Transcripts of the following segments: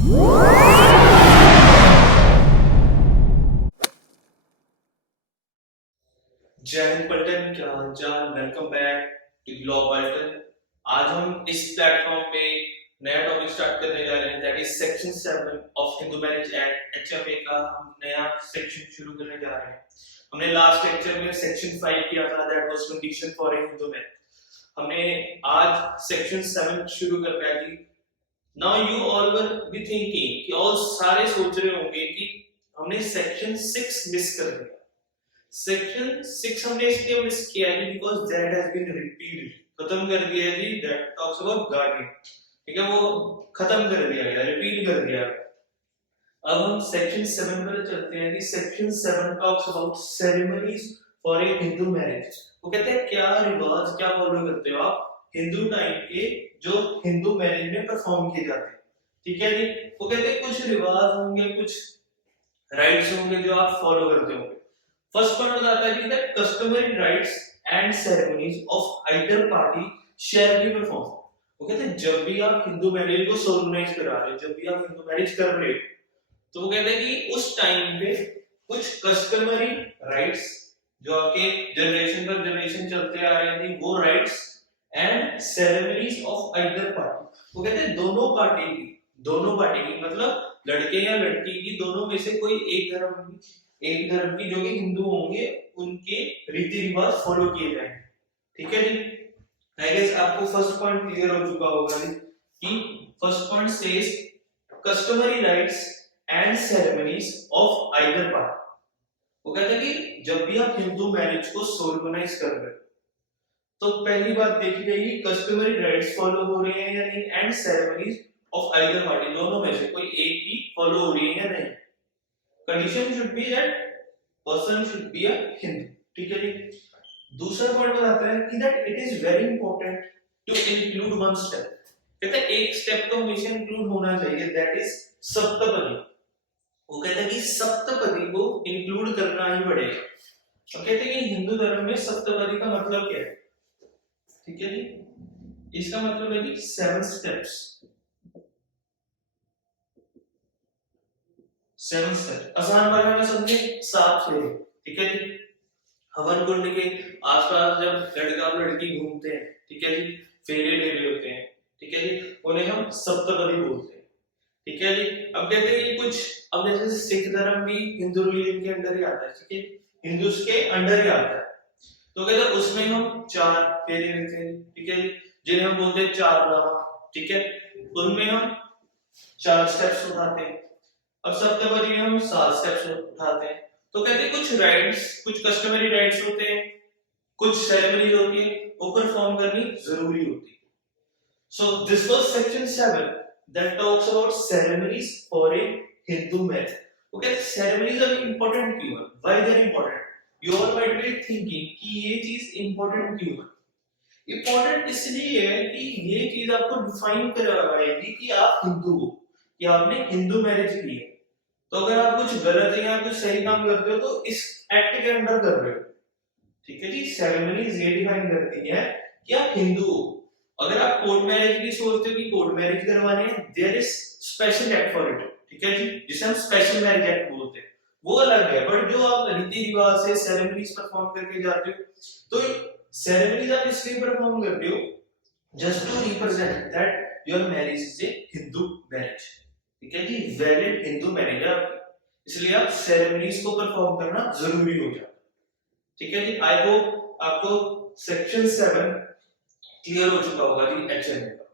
जय हिंद पलटन, क्या हालचाल। वेलकम बैक टू लॉ पलटन। आज हम इस प्लेटफॉर्म पे नया टॉपिक स्टार्ट करने जा रहे हैं, that is section 7 of Hindu marriage act HMA का हम नया सेक्शन शुरू करने जा रहे हैं। हमने लास्ट लेक्चर में सेक्शन 5 किया था, that was condition for a Hindu marriage. हमने आज सेक्शन 7 शुरू कर रहे हैं। Now you all will be thinking कि ऑल सारे सोच रहे होंगे कि हमने सेक्शन 6 मिस कर दिया। सेक्शन 6 हमने इसलिए मिस किया है because that has been repeated, खत्म कर दिया जी। दैट टॉक्स अबाउट गार्डियन, ठीक है, वो खत्म कर दिया गया, रिपीट कर दिया। अब हम सेक्शन 7 पर चलते हैं कि section 7 talks about ceremonies for a Hindu marriage. वो कहते हैं क्या रिवाज क्या फॉलो करते हो आप हिंदू टाइम के जो हिंदू मैरिज में परफॉर्म किए जाते हैं, ठीक है जी। वो कहते हैं कुछ रिवाज होंगे, कुछ राइट्स होंगे जो आप फॉलो करते होंगे। फर्स्ट पॉइंट बताता है कि the customary rights and ceremonies of either party shall be perform. वो कहते हैं जब भी आप हिंदू मैरिज को सोलमनाइज करा रहे हो, जब भी आप हिंदू मैरिज कर रहे हो, तो वो कहते हैं कि उस टाइम पे कुछ कस्टमरी राइट्स जो आपके जनरेशन पर जनरेशन चलते आ रहे थे, वो rights and ceremonies of either party. वो कहते हैं दोनों पार्टी की मतलब लड़के या लड़की की, दोनों में से कोई एक धर्म की जो कि हिंदू होंगे, उनके रीति रिवाज फॉलो किए जाएंगे, ठीक है जी। आई गेस आपको फर्स्ट पॉइंट क्लियर हो चुका होगा कि first point says customary rights and ceremonies of either party. वो कहते हैं कि जब भी आप हिंदू मैरिज को सोलमनाइज कर रहे हो, तो पहली बात देखी जाएगी कस्टमरी राइट्स फॉलो हो रहे हैं या नहीं, and ceremonies of either party, दोनों में से कोई एक ही फॉलो हो रही है या नहीं। Condition should be that person should be a Hindu, ठीक है जी। दूसरा पॉइंट बताता है कि that it is very important to include one step. कहते हैं एक स्टेप तो हमेशा इंक्लूड होना चाहिए, दैट इज सप्तपदी। वो कहते हैं कि सप्तपदी को इंक्लूड करना ही पड़ेगा। और कहते हैं कि हिंदू धर्म में सप्तपदी का मतलब क्या है, ठीक है जी। इसका मतलब है कि 7 स्टेप्स, 7 स्टेप आसान भाषा में समझे, 7 फेरे, ठीक है जी। हवन कुंड के आसपास जब लड़का और लड़की घूमते हैं, ठीक है जी, फेरे ले रहे होते हैं, ठीक है जी, उन्हें हम सप्तपदी बोलते हैं, ठीक है जी। अब कहते हैं कि कुछ, अब जैसे सिख धर्म भी हिंदू रिलीजन के अंदर ही आता है, ठीक है, हिंदूज के अंडर ही आता है। तो कहते हैं उसमें हम 4 फेरे लेते हैं, ठीक है जी, जिन्हें हम बोलते हैं 4 नाम, ठीक है। उनमें हम 4 स्टेप्स उठाते हैं। अब सप्तपदी में हम 7 स्टेप्स उठाते हैं। तो कहते हैं कुछ राइट्स, कुछ कस्टमरी राइट्स होते हैं, कुछ सेरेमनीज होती है, वो परफॉर्म करनी जरूरी होती है। So this was section 7 that talks about ceremonies for a Hindu marriage. वो कहते हैं सेरेमनीज आर इंपॉर्टेंट क्यों है, why they are important. You all might be thinking कि ये चीज इंपॉर्टेंट क्यों है। इंपॉर्टेंट इसलिए है कि ये चीज आपको डिफाइन करवाएगी कि आप हिंदू हो, कि आपने हिंदू मैरिज की है। तो अगर आप कुछ गलत या कुछ सही काम करते हो तो इस एक्ट के अंडर कर रहे हो, ठीक है जी। सेरेमनीज ये डिफाइन करती है कि आप हिंदू हो। अगर आप कोर्ट मैरिज की सोचते हो कि कोर्ट मैरिज करवाने हैं, there is special act for it, ठीक है जी, जिसे हम स्पेशल मैरिज एक्ट बोलते हैं, वो अलग है। बट जो आप रीति रिवाज से सेरेमनीज परफॉर्म करके जाते हो, तो सेरेमनीज आप इसलिए परफॉर्म करते हो just to represent that your marriage is a Hindu marriage, ठीक है जी, वैलिड हिंदू मैरिज है आपकी, इसलिए आप सेरेमनीज को परफॉर्म करना जरूरी हो जाता है, ठीक है जी। आई होप आपको सेक्शन 7 क्लियर हो चुका होगा जी एचएमए का।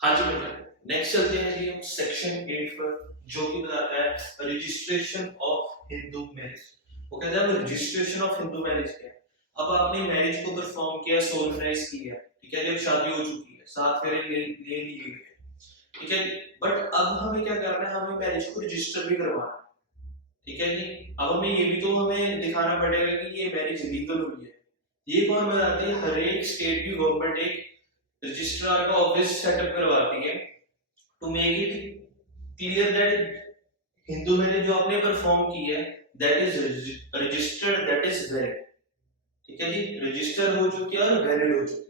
हाँ जी बेटा, नेक्स्ट चलते हैं जी हम सेक्शन 8 पर, जो कि बताता है रजिस्ट्रेशन ऑफ हिंदू मैरिज। वो कहता है रजिस्ट्रेशन ऑफ हिंदू मैरिज क्या है। अब आपने मैरिज को परफॉर्म किया, सोलमनाइज किया, ठीक है, जब शादी हो चुकी है, 7 फेरे ले लिए गए, ठीक है। बट अब हमें क्या करना है, हमें मैरिज को रजिस्टर भी करवाना है, ठीक है जी। अब हमें ये भी तो हमें दिखाना पड़ेगा कि ये मैरिज लीगल हुई है। ये कौन बताती है, हर एक स्टेट की गवर्नमेंट एक रजिस्ट्रार का ऑफिस सेटअप करवाती है to make it clear that Hindu marriage जो आपने परफॉर्म की है that is registered, that is valid, ठीक है जी, रजिस्टर हो चुकी है और वैलिड हो चुकी है,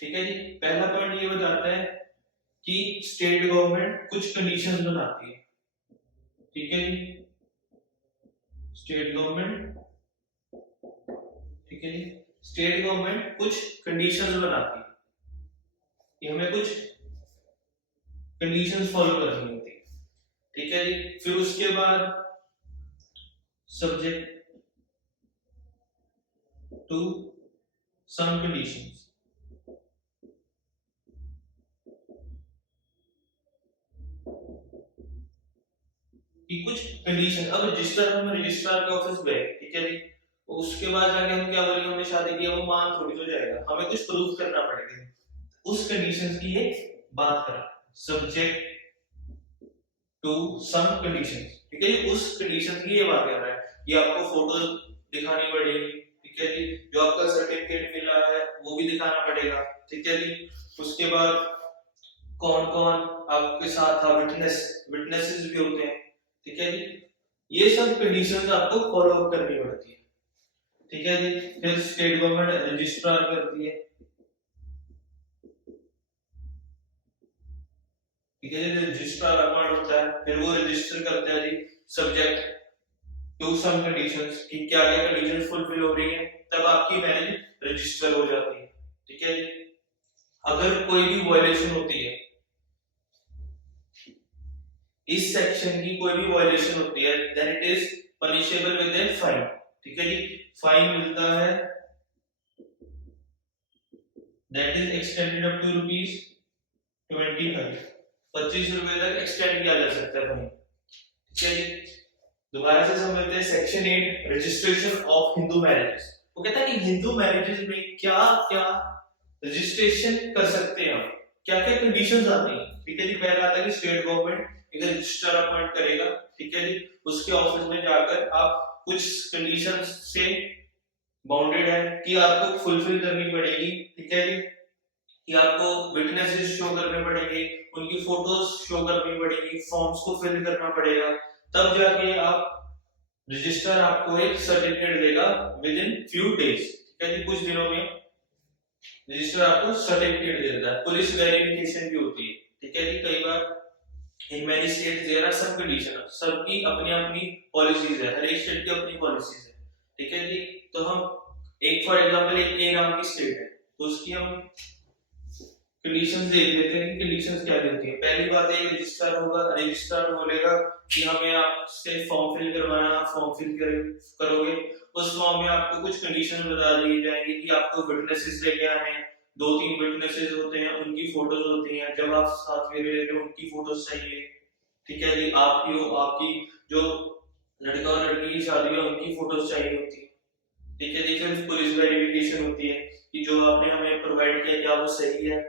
ठीक है जी। पहला पॉइंट ये बताता है कि स्टेट गवर्नमेंट कुछ कंडीशंस बनाती है, ठीक है जी, स्टेट गवर्नमेंट, ठीक है जी, स्टेट गवर्नमेंट कुछ कंडीशंस बनाती है कि हमें कुछ कंडीशंस फॉलो करनी होती है, ठीक है जी। फिर उसके बाद सब्जेक्ट टू सम कंडीशंस, कि कुछ कंडीशन, अब रजिस्ट्रार के ऑफिस गए, ठीक है जी, उसके बाद जाके हम क्या बोलेंगे हमने शादी किया, वो मान थोड़ी तो जाएगा, हमें कुछ प्रूफ करना पड़ेगा, उस कंडीशंस की ये बात कर रहा है, सब्जेक्ट टू सम कंडीशंस, ठीक है जी, उस कंडीशंस की ये बात कर रहा है कि आपको फोटो दिखानी पड़ेगी, ठीक है जी, जो आपका सर्टिफिकेट मिला है वो भी दिखाना पड़ेगा, ठीक है जी। उसके बाद कौन कौन आपके साथ था, विटनेसेस भी होते हैं, ठीक है जी, ये सब कंडीशंस आपको फॉलो अप करनी पड़ती है, ठीक है जी। फिर स्टेट गवर्नमेंट रजिस्ट्रार करती है, ठीक है जी, रजिस्ट्रार अपॉइंट होता है, फिर वो रजिस्टर करता है जी सब्जेक्ट टू सम कंडीशंस, कि क्या क्या कंडीशंस फुलफिल हो रही है, तब आपकी मैरिज रजिस्टर हो जाती है, ठीक है जी। अगर कोई भी वायलेशन होती है, इस सेक्शन की कोई भी वायलेशन होती है, then it is punishable with a fine, ठीक है जी, फाइन मिलता है, that is extended up to ₹25, 25 रुपए तक एक्सटेंड किया जा सकता है फाइन, ठीक है जी। दोबारा से समझते हैं section 8 registration of Hindu marriages. वो कहता है कि हिंदू मैरिजेस में क्या क्या रजिस्ट्रेशन कर सकते हैं हम, क्या क्या कंडीशंस आती हैं, ठीक है जी। पहला आता है कि स्टेट गवर्नमेंट एक रजिस्ट्रार अपॉइंट करेगा, ठीक है जी, उसके ऑफिस में जाकर आप कुछ कंडीशंस से बाउंडेड है कि आपको फुलफिल करनी पड़ेगी, ठीक है जी, कि आपको विटनेसेस शो करने पड़ेंगे, उनकी फोटोज शो करनी पड़ेगी, फॉर्म्स को फिल करना पड़ेगा, तब जाके आप रजिस्टर आपको एक सर्टिफिकेट देगा विद इन फ्यू डेज, ठीक है जी, कुछ दिनों में रजिस्टर आपको सर्टिफिकेट दे देता है। पुलिस वेरिफिकेशन भी होती है, ठीक है जी। कई बार in many states there are some condition, सबकी अपनी अपनी पॉलिसीज है, हर एक स्टेट की अपनी पॉलिसीज है, ठीक है जी। तो हम एक फॉर एग्जांपल एक ए नाम की स्टेट है, तो उसकी हम कंडीशंस देख लेते हैं कि कंडीशंस क्या होती है। पहली बात है रजिस्ट्रार होगा, रजिस्ट्रार बोलेगा कि हमें आपसे फॉर्म फिल करवाना, आप फॉर्म फिल करोगे, उस फॉर्म में आपको कुछ कंडीशन बता दी जाएंगी कि आपको विटनेसेस लेके आने हैं, 2-3 विटनेसेस होते हैं, उनकी फोटोज होती हैं, जब आप साथ में रह रहे हो उनकी फोटोज चाहिए, ठीक है जी। आपकी जो लड़का और लड़की की शादी है उनकी फोटोज चाहिए होती है, ठीक है जी। फिर पुलिस वेरिफिकेशन होती है कि जो आपने हमें प्रोवाइड किया क्या वो सही है,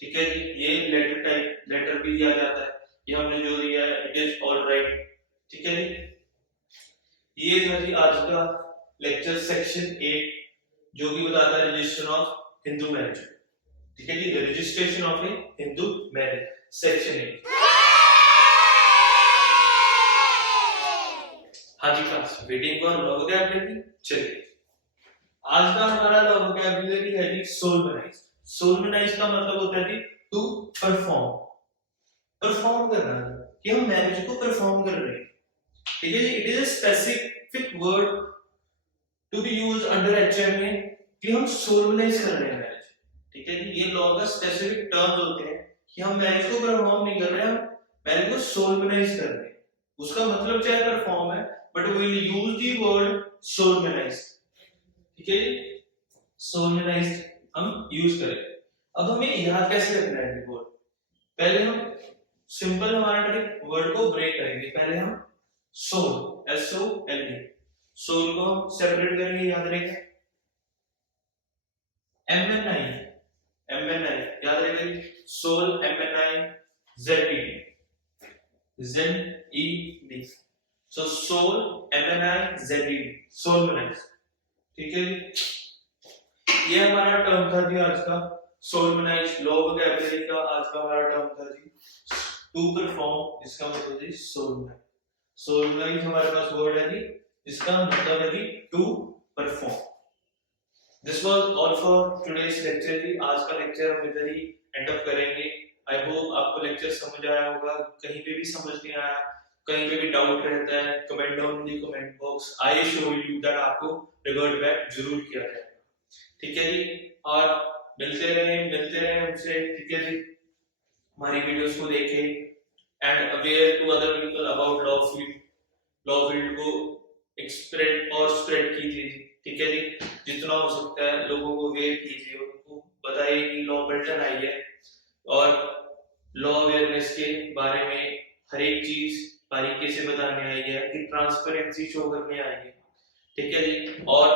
ठीक है जी। ये लेटर भी दिया जाता है कि हमने जो दिया है इट इज ऑल राइट, ठीक है जी। ये था जी आज का लेक्चर सेक्शन 8, जो कि बताता है रजिस्ट्रेशन ऑफ हिंदू मैरिज, ठीक है जी, registration of a Hindu marriage section 8। हाँ जी क्लास, वेटिंग फॉर वोकैबुलरी। चलिए आज का हमारा वोकैबुलरी है जी सोलमनाइज। सोलमनाइज का मतलब होता है जी टू परफॉर्म, परफॉर्म करना, कि हम मैरिज को परफॉर्म कर रहे हैं, ठीक है जी। It is a specific word to be used under HMA कि हम सोलमनाइज कर रहे हैं मैरिज, ठीक है जी। ये लॉ का स्पेसिफिक टर्म्स होते हैं कि हम मैरिज को परफॉर्म नहीं कर रहे हैं, हम मैरिज को सोलमनाइज कर रहे हैं। उसका मतलब चाहे परफॉर्म है, but we will use the word solemnise, ठीक है जी। सोलमनाइज हम यूज करें। अब हमें याद कैसे रखना है वर्ड, पहले हम सिंपल हमारा ट्रिक वर्ड को ब्रेक करेंगे। पहले हम सोल, SOLE, सोल को हम सेपरेट करेंगे, याद रहेगा। MNI याद रहेगा, soul MNI ZED, so soul MNI ZED, solemnise, ठीक है जी। ये हमारा टर्म था जी आज का सोलमनाइज, लॉ वोकैबुलरी का आज का हमारा टर्म था जी टू परफॉर्म, इसका मतलब है सोलमनाइज। सोलमनाइज हमारे पास वर्ड है जी, इसका मतलब है जी to perform. This was all for today's lecture जी। आज का लेक्चर हम इधर ही एंड अप करेंगे। आई होप आपको लेक्चर समझ आया होगा। कहीं पे भी समझ नहीं आया, कहीं पे भी डाउट रहता है, comment down in the comment box, I show you that आपको रिवर्ट बैक जरूर किया जाएगा। ठीक है जी, और मिलते रहे हमसे। ठीक है जी, हमारी वीडियोस को देखें and aware to other people about law field को स्प्रेड कीजिए। ठीक है जी, जितना हो सकता है लोगों को अवेयर कीजिए, उनको बताइए कि लॉ बल्टन आई है और लॉ अवेयरनेस के बारे में हर एक चीज बारीकी से बताने आई है, कि ट्रांसपेरेंसी शो करने आई है। ठीक है जी, और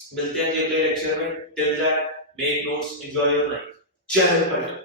मिलते हैं जी अगले लेक्चर में। Till that make notes, enjoy your life. जय हिंद।